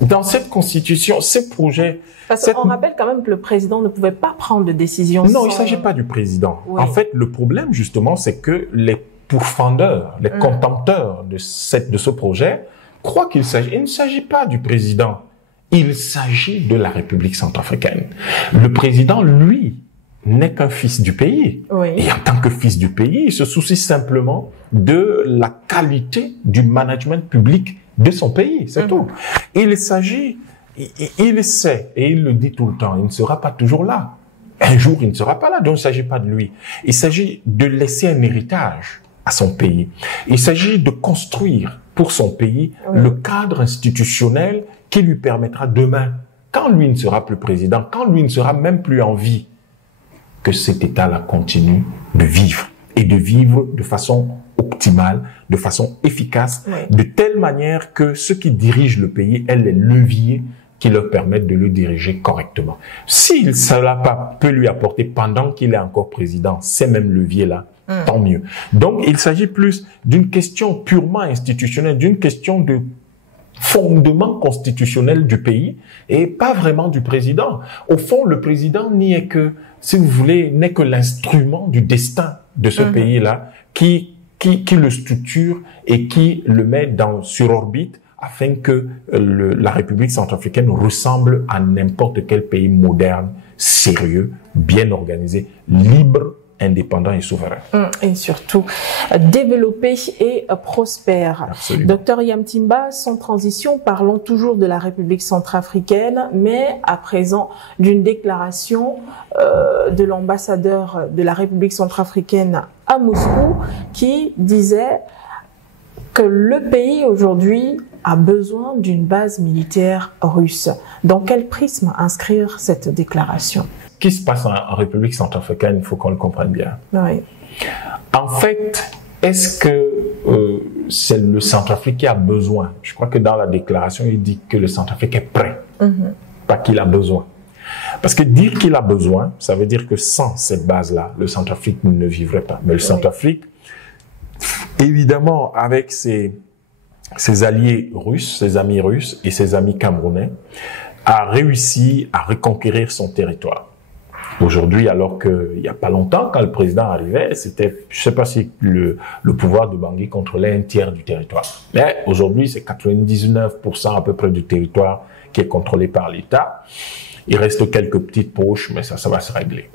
Dans cette constitution, ces projets. Parce qu'on rappelle quand même que le président ne pouvait pas prendre de décision. Non, il ne s'agit pas du président. Oui. En fait, le problème, justement, c'est que les pourfendeurs, les contempteurs de ce projet croient il ne s'agit pas du président. Il s'agit de la République centrafricaine. Le président, lui, n'est qu'un fils du pays. Oui. Et en tant que fils du pays, il se soucie simplement de la qualité du management public de son pays. C'est tout. Il s'agit il sait, et il le dit tout le temps, il ne sera pas toujours là. Un jour, il ne sera pas là, donc il ne s'agit pas de lui. Il s'agit de laisser un héritage à son pays. Il s'agit de construire pour son pays le cadre institutionnel qui lui permettra demain, quand lui ne sera plus président, quand lui ne sera même plus en vie, que cet État-là continue de vivre et de vivre de façon optimale, de façon efficace, de telle manière que ceux qui dirigent le pays aient les leviers qui leur permettent de le diriger correctement. Si cela peut lui apporter pendant qu'il est encore président ces mêmes leviers-là, tant mieux. Donc, il s'agit plus d'une question purement institutionnelle, d'une question de fondement constitutionnel du pays et pas vraiment du président. Au fond, le président n'est que, si vous voulez, n'est que l'instrument du destin de ce pays-là qui le structure et qui le met sur orbite afin que la République centrafricaine ressemble à n'importe quel pays moderne, sérieux, bien organisé, libre, indépendant et souverain. Et surtout, développé et prospère. Absolument. Docteur Yamtimba, sans transition, parlons toujours de la République centrafricaine, mais à présent d'une déclaration de l'ambassadeur de la République centrafricaine à Moscou qui disait que le pays aujourd'hui a besoin d'une base militaire russe. Dans quel prisme inscrire cette déclaration? Ce qui se passe en République centrafricaine, il faut qu'on le comprenne bien. Oui. En fait, est-ce que c'est le Centrafrique qui a besoin? Je crois que dans la déclaration, il dit que le Centrafrique est prêt, pas qu'il a besoin. Parce que dire qu'il a besoin, ça veut dire que sans cette base-là, le Centrafrique ne vivrait pas. Mais le Centrafrique, évidemment, avec ses alliés russes, ses amis russes et ses amis camerounais, a réussi à reconquérir son territoire. Aujourd'hui, alors qu'il n'y a pas longtemps, quand le président arrivait, c'était, je ne sais pas si le pouvoir de Bangui contrôlait un tiers du territoire. Mais aujourd'hui, c'est 99% à peu près du territoire qui est contrôlé par l'État. Il reste quelques petites poches, mais ça va se régler.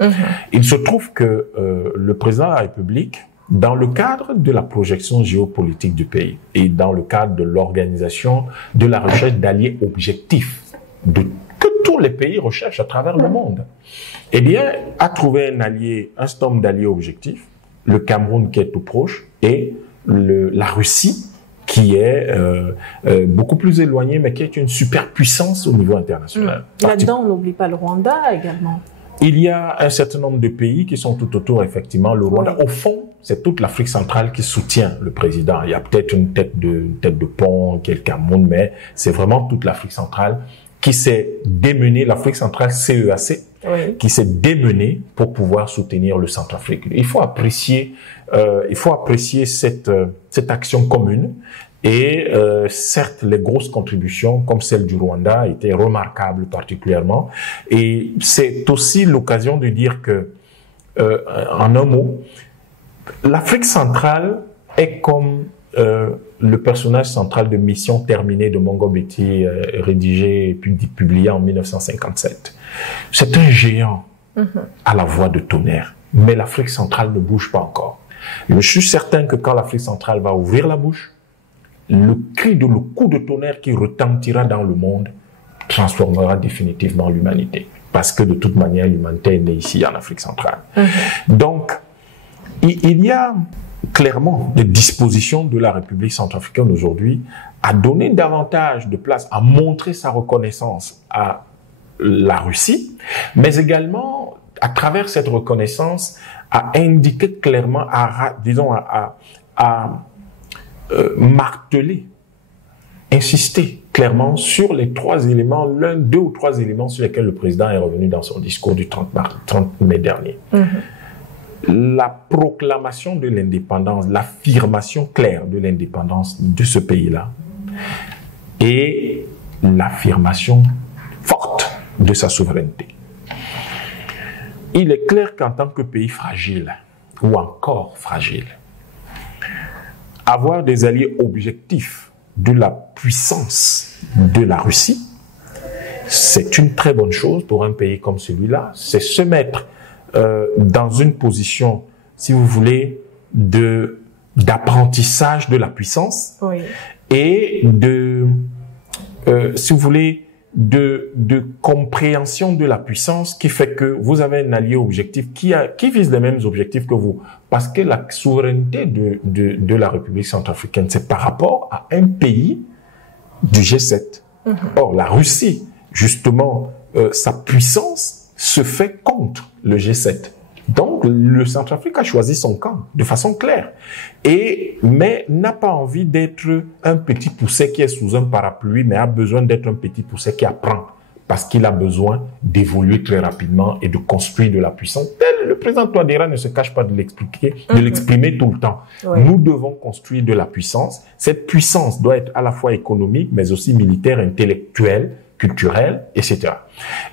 Il se trouve que le président de la République, dans le cadre de la projection géopolitique du pays et dans le cadre de l'organisation de la recherche d'alliés objectifs que tous les pays recherchent à travers le monde, eh bien, a trouvé un stomme d'alliés objectifs, le Cameroun qui est tout proche et la Russie qui est beaucoup plus éloignée, mais qui est une superpuissance au niveau international. Là-dedans, on n'oublie pas le Rwanda également. Il y a un certain nombre de pays qui sont tout autour, effectivement. Le Rwanda, au fond, c'est toute l'Afrique centrale qui soutient le président. Il y a peut-être une tête de pont qui est le Cameroun, mais c'est vraiment toute l'Afrique centrale qui s'est démenée, l'Afrique centrale CEAC, qui s'est démenée pour pouvoir soutenir le Centrafrique. Il faut apprécier cette action commune. Et certes, les grosses contributions, comme celle du Rwanda, étaient remarquables particulièrement. Et c'est aussi l'occasion de dire que, en un mot, l'Afrique centrale est comme le personnage central de Mission terminée de Mongo Betty, rédigé et puis publié en 1957. C'est un géant à la voix de tonnerre, mais l'Afrique centrale ne bouge pas encore. Je suis certain que quand l'Afrique centrale va ouvrir la bouche, le coup de tonnerre qui retentira dans le monde transformera définitivement l'humanité. Parce que de toute manière, l'humanité est née ici en Afrique centrale. Donc, il y a clairement des dispositions de la République centrafricaine aujourd'hui à donner davantage de place, à montrer sa reconnaissance à la Russie, mais également, à travers cette reconnaissance, à indiquer clairement, à marteler, insister clairement sur les trois éléments, deux ou trois éléments sur lesquels le président est revenu dans son discours du 30 mai dernier. La proclamation de l'indépendance, l'affirmation claire de l'indépendance de ce pays-là et l'affirmation forte de sa souveraineté. Il est clair qu'en tant que pays fragile, ou encore fragile, avoir des alliés objectifs de la puissance de la Russie, c'est une très bonne chose pour un pays comme celui-là. C'est se mettre dans une position, si vous voulez, d'apprentissage de la puissance et si vous voulez, de compréhension de la puissance qui fait que vous avez un allié objectif qui vise les mêmes objectifs que vous. Parce que la souveraineté de la République centrafricaine, c'est par rapport à un pays du G7. Or, la Russie, justement, sa puissance se fait contre le G7. Donc, le Centrafrique a choisi son camp de façon claire, mais n'a pas envie d'être un petit poucet qui est sous un parapluie, mais a besoin d'être un petit poucet qui apprend, parce qu'il a besoin d'évoluer très rapidement et de construire de la puissance. Le président Touadéra ne se cache pas de l'exprimer tout le temps. Ouais. Nous devons construire de la puissance. Cette puissance doit être à la fois économique, mais aussi militaire, intellectuelle, culturelle, etc.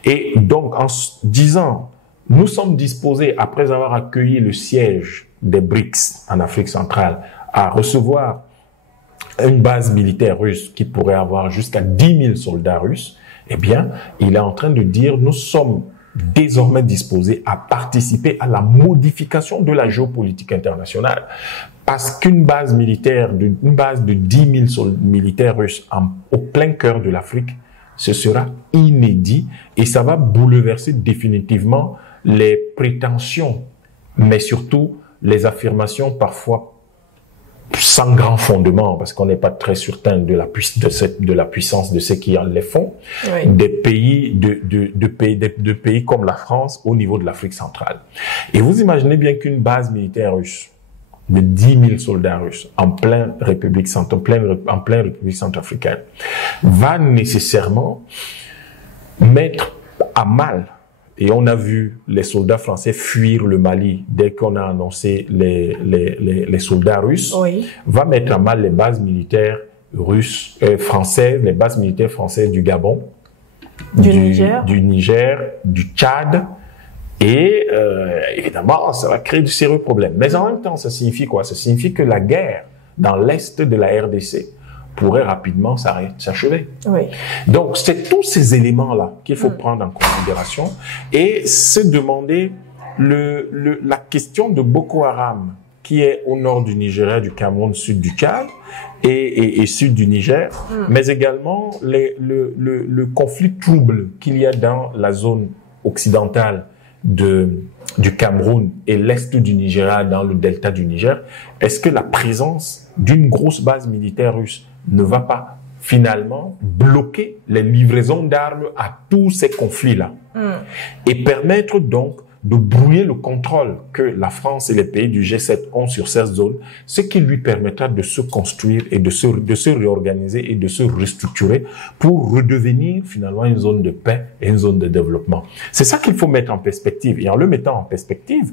Et donc, en disant, nous sommes disposés, après avoir accueilli le siège des BRICS en Afrique centrale, à recevoir une base militaire russe qui pourrait avoir jusqu'à 10 000 soldats russes, eh bien, il est en train de dire, nous sommes désormais disposés à participer à la modification de la géopolitique internationale. Parce qu'une base militaire, une base de 10 000 militaires russes au plein cœur de l'Afrique, ce sera inédit et ça va bouleverser définitivement les prétentions, mais surtout les affirmations parfois sans grand fondement, parce qu'on n'est pas très certain de la puissance de ceux qui en les font, oui. Des pays, de pays comme la France au niveau de l'Afrique centrale. Et vous imaginez bien qu'une base militaire russe de 10 000 soldats russes en pleine République centrafricaine va nécessairement mettre à mal. Et on a vu les soldats français fuir le Mali dès qu'on a annoncé les soldats russes. Oui. Va mettre à mal les bases militaires russes, françaises, les bases militaires françaises du Gabon, du Niger, du Tchad. Et évidemment, ça va créer de sérieux problèmes. Mais en même temps, ça signifie quoi? Ça signifie que la guerre dans l'est de la RDC pourrait rapidement s'achever. Oui. Donc, c'est tous ces éléments-là qu'il faut prendre en considération et se demander la question de Boko Haram, qui est au nord du Nigeria, du Cameroun, sud du Tchad et sud du Niger, mais également le conflit trouble qu'il y a dans la zone occidentale du Cameroun et l'est du Nigeria, dans le delta du Niger. Est-ce que la présence d'une grosse base militaire russe ne va pas finalement bloquer les livraisons d'armes à tous ces conflits-là et permettre donc de brouiller le contrôle que la France et les pays du G7 ont sur cette zone, ce qui lui permettra de se construire et de se réorganiser et de se restructurer pour redevenir finalement une zone de paix et une zone de développement. C'est ça qu'il faut mettre en perspective. Et en le mettant en perspective,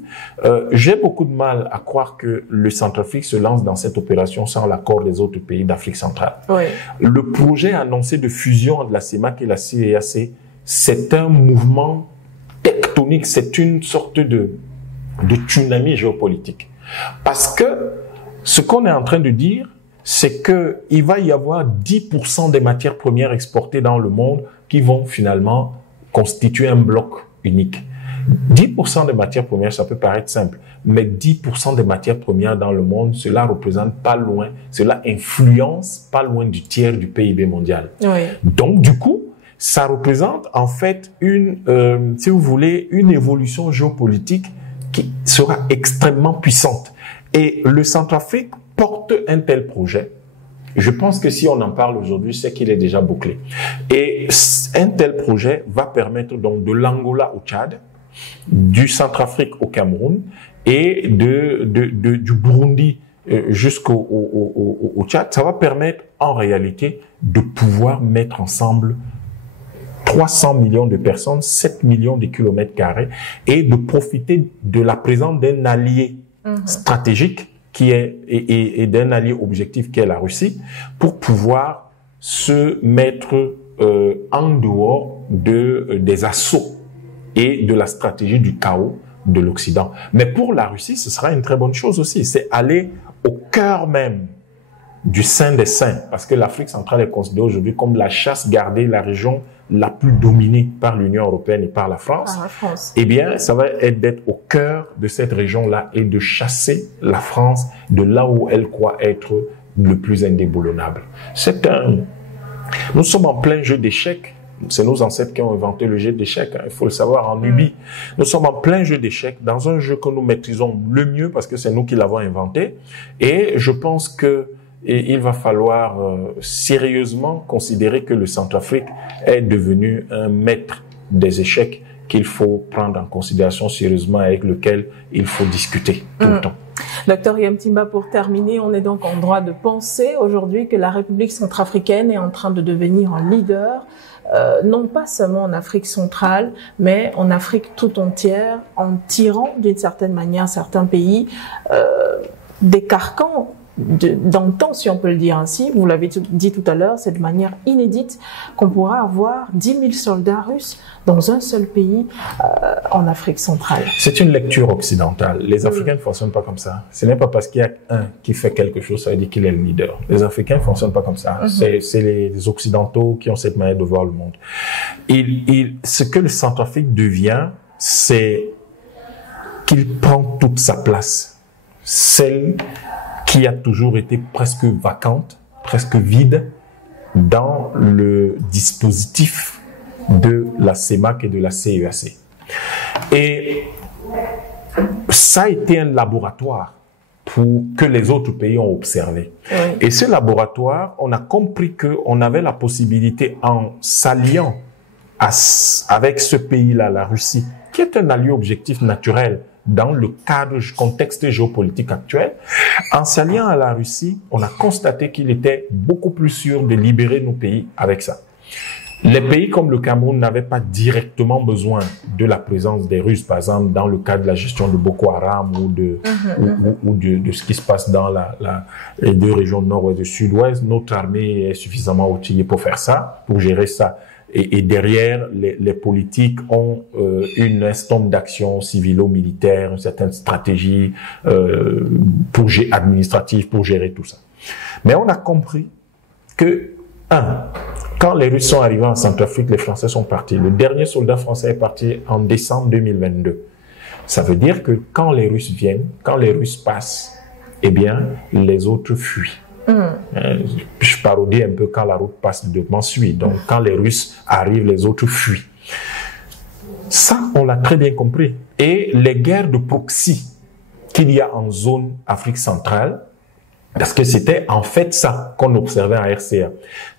j'ai beaucoup de mal à croire que le Centrafrique se lance dans cette opération sans l'accord des autres pays d'Afrique centrale. Oui. Le projet annoncé de fusion de la CEMAC et la CEEAC, c'est un mouvement tectonique, c'est une sorte de tsunami géopolitique. Parce que ce qu'on est en train de dire, c'est que il va y avoir 10% des matières premières exportées dans le monde qui vont finalement constituer un bloc unique. 10% des matières premières, ça peut paraître simple, mais 10% des matières premières dans le monde, cela représente pas loin, cela influence pas loin du tiers du PIB mondial. Oui. Donc, du coup, ça représente en fait si vous voulez, une évolution géopolitique qui sera extrêmement puissante. Et le Centrafrique porte un tel projet. Je pense que si on en parle aujourd'hui, c'est qu'il est déjà bouclé. Et un tel projet va permettre donc de l'Angola au Tchad, du Centrafrique au Cameroun et du Burundi jusqu'au Tchad. Ça va permettre en réalité de pouvoir mettre ensemble 300 millions de personnes, 7 millions de kilomètres carrés et de profiter de la présence d'un allié stratégique qui est et d'un allié objectif qui est la Russie pour pouvoir se mettre en dehors des assauts et de la stratégie du chaos de l'Occident. Mais pour la Russie, ce sera une très bonne chose aussi. C'est aller au cœur même du sein des saints, parce que l'Afrique centrale est considérée aujourd'hui comme la chasse gardée, la région la plus dominée par l'Union européenne et par la France. Eh bien, ça va être d'être au cœur de cette région-là et de chasser la France de là où elle croit être le plus indéboulonnable. Nous sommes en plein jeu d'échecs C'est nos ancêtres qui ont inventé le jeu d'échecs, hein, il faut le savoir, en Nubie. Nous sommes en plein jeu d'échecs, dans un jeu que nous maîtrisons le mieux parce que c'est nous qui l'avons inventé. Et je pense que il va falloir sérieusement considérer que le Centrafrique est devenu un maître des échecs qu'il faut prendre en considération sérieusement, avec lequel il faut discuter tout le temps. Docteur Yamtimba, pour terminer, on est donc en droit de penser aujourd'hui que la République centrafricaine est en train de devenir un leader, non pas seulement en Afrique centrale, mais en Afrique tout entière, en tirant d'une certaine manière certains pays des carcans d'antan, si on peut le dire ainsi. Vous l'avez dit tout à l'heure, c'est de manière inédite qu'on pourra avoir 10 000 soldats russes dans un seul pays en Afrique centrale. C'est une lecture occidentale. Les Africains ne fonctionnent pas comme ça. Ce n'est pas parce qu'il y a un qui fait quelque chose, ça veut dire qu'il est le leader. Les Africains ne fonctionnent pas comme ça. C'est les Occidentaux qui ont cette manière de voir le monde. Ce que le Centrafrique devient, c'est qu'il prend toute sa place. Celle qui a toujours été presque vacante, presque vide dans le dispositif de la CEMAC et de la CEAC. Et ça a été un laboratoire que les autres pays ont observé. Oui. Et ce laboratoire, on a compris qu'on avait la possibilité, en s'alliant avec ce pays-là, la Russie, qui est un allié objectif naturel dans le contexte géopolitique actuel, en s'alliant à la Russie, on a constaté qu'il était beaucoup plus sûr de libérer nos pays avec ça. Les pays comme le Cameroun n'avaient pas directement besoin de la présence des Russes, par exemple, dans le cadre de la gestion de Boko Haram ou de ce qui se passe dans les deux régions nord-ouest et sud-ouest. Notre armée est suffisamment outillée pour faire ça, pour gérer ça. Et derrière, les politiques ont une estompe d'action civilo-militaire, une certaine stratégie administrative pour gérer tout ça. Mais on a compris que, quand les Russes sont arrivés en Centrafrique, les Français sont partis. Le dernier soldat français est parti en décembre 2022. Ça veut dire que quand les Russes viennent, quand les Russes passent, eh bien, les autres fuient. Je parodie un peu quand la route passe, le développement suit. Donc, quand les Russes arrivent, les autres fuient. Ça, on l'a très bien compris. Et les guerres de proxy qu'il y a en zone Afrique centrale, parce que c'était en fait ça qu'on observait en RCA.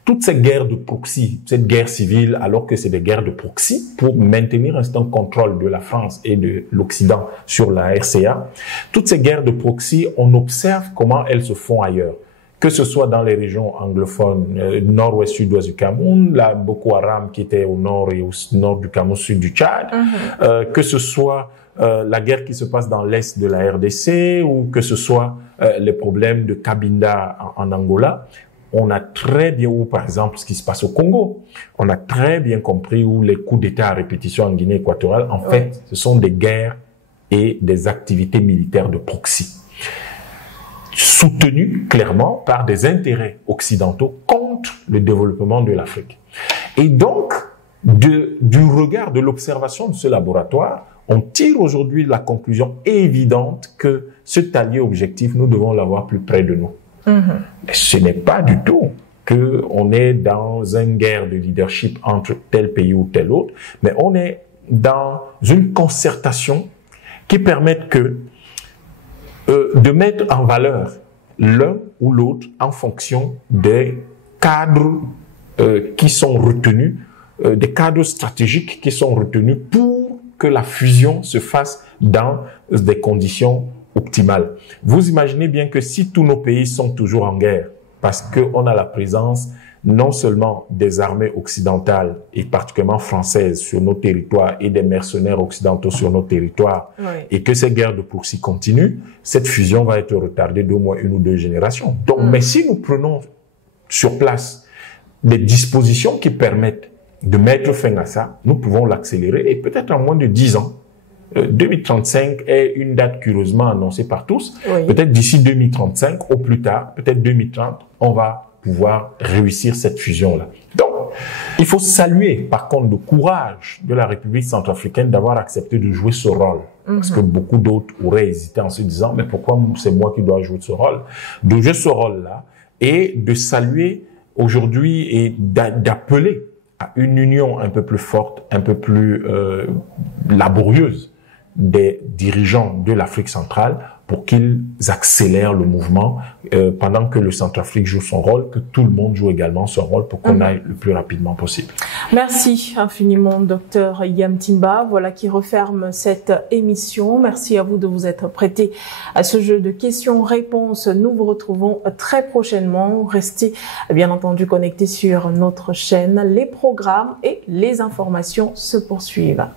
Toutes ces guerres de proxy, cette guerre civile, alors que c'est des guerres de proxy, pour maintenir un certain contrôle de la France et de l'Occident sur la RCA, toutes ces guerres de proxy, on observe comment elles se font ailleurs. Que ce soit dans les régions anglophones, nord-ouest, sud-ouest du Cameroun, la Boko Haram qui était au nord et au nord du Cameroun, sud du Tchad, que ce soit la guerre qui se passe dans l'est de la RDC, ou que ce soit les problèmes de Cabinda en Angola, on a très bien, ou par exemple ce qui se passe au Congo, on a très bien compris où les coups d'État à répétition en Guinée équatoriale, en fait, ce sont des guerres et des activités militaires de proxy, soutenues clairement par des intérêts occidentaux contre le développement de l'Afrique. Et donc, du regard, de l'observation de ce laboratoire, on tire aujourd'hui la conclusion évidente que cet allié objectif, nous devons l'avoir plus près de nous. Mais ce n'est pas du tout qu'on est dans une guerre de leadership entre tel pays ou tel autre, mais on est dans une concertation qui permet de mettre en valeur l'un ou l'autre en fonction des cadres qui sont retenus, des cadres stratégiques qui sont retenus pour que la fusion se fasse dans des conditions optimales. Vous imaginez bien que si tous nos pays sont toujours en guerre, parce qu'on a la présence non seulement des armées occidentales et particulièrement françaises sur nos territoires et des mercenaires occidentaux sur nos territoires, et que ces guerres de proxy continuent, cette fusion va être retardée d'au moins 1 ou 2 générations. Donc, mais si nous prenons sur place des dispositions qui permettent de mettre fin à ça, nous pouvons l'accélérer et peut-être en moins de 10 ans. 2035 est une date curieusement annoncée par tous. Peut-être d'ici 2035, au plus tard, peut-être 2030, on va pouvoir réussir cette fusion-là. Donc, il faut saluer, par contre, le courage de la République centrafricaine d'avoir accepté de jouer ce rôle. Parce que beaucoup d'autres auraient hésité en se disant, mais pourquoi c'est moi qui dois jouer ce rôle? De jouer ce rôle-là et de saluer aujourd'hui et d'appeler à une union un peu plus forte, un peu plus laborieuse des dirigeants de l'Afrique centrale pour qu'ils accélèrent le mouvement pendant que le Centrafrique joue son rôle, que tout le monde joue également son rôle pour qu'on aille le plus rapidement possible. Merci infiniment, Dr Yam Timba. Voilà qui referme cette émission. Merci à vous de vous être prêté à ce jeu de questions-réponses. Nous vous retrouvons très prochainement. Restez bien entendu connectés sur notre chaîne. Les programmes et les informations se poursuivent.